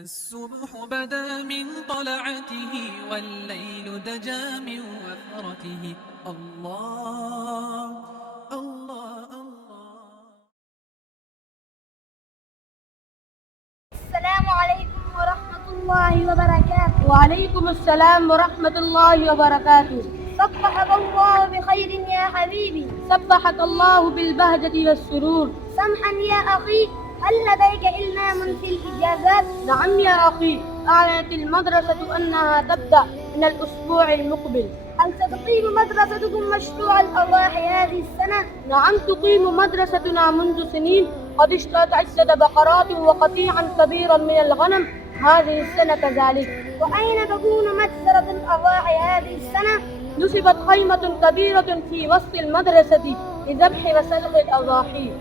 الصبح بدا من طلعته والليل دجى من وثرته. الله الله الله. السلام عليكم ورحمة الله وبركاته. وعليكم السلام ورحمة الله وبركاته. صبحك الله بخير يا حبيبي. صبحك الله بالبهجة والسرور. سمحا يا أخي، هل لديك إلمام في الإجازات؟ نعم يا أخي، أعلنت المدرسة أنها تبدأ من الأسبوع المقبل. هل ستقيم مدرستكم مشروع الأضاحي هذه السنة؟ نعم، تقيم مدرستنا منذ سنين، قد اشترت عدة بقرات وقطيعا كبيرا من الغنم هذه السنة كذلك. وأين تكون مجزرة الأضاحي هذه السنة؟ نصبت خيمة كبيرة في وسط المدرسة لذبح وسلخ الأضاحي.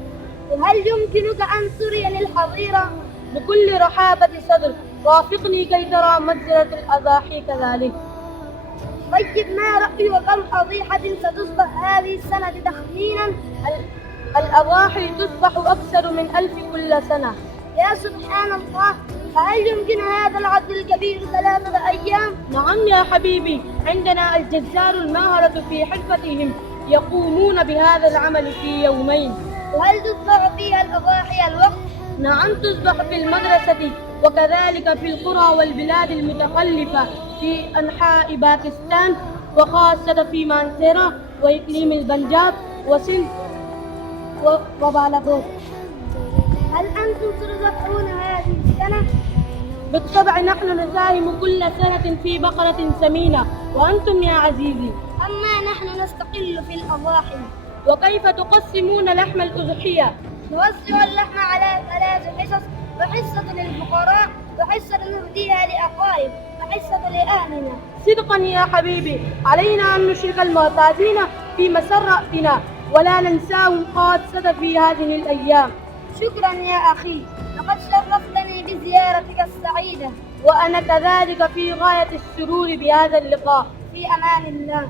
وهل يمكنك أن تريني الحظيرة؟ بكل رحابة صدر، وافقني كي ترى مجزرة الأضاحي كذلك. طيب، ما رأيك كم أضيحة ستذبح هذه السنة تخمينا؟ الأضاحي تذبح أكثر من 1000 كل سنة. يا سبحان الله، هل يمكن هذا العدد الكبير 3 أيام؟ نعم يا حبيبي، عندنا الجزار الماهرة في حرفتهم يقومون بهذا العمل في يومين. وهل تذبح فيها الأضاحي الوقت؟ نعم، تذبح في المدرسة وكذلك في القرى والبلاد المتخلفة في أنحاء باكستان، وخاصة في مانسيرا وإقليم البنجاب وسند وبالاكوت. هل أنتم تذبحون هذه السنة؟ بالطبع نحن نساهم كل سنة في بقرة سمينة، وأنتم يا عزيزي؟ أما نحن نستقل في الأضاحي. وكيف تقسمون لحم الأضحية؟ نوزع اللحم على 3 حصص، وحصة للفقراء، وحصة نهديها لأقارب، وحصة لأهلنا. صدقا يا حبيبي، علينا أن نشرك المعتادين في مسرتنا ولا ننساهم خاصة في هذه الأيام. شكرا يا أخي، لقد شرفتني بزيارتك السعيدة. وأنا كذلك في غاية السرور بهذا اللقاء. في أمان الله.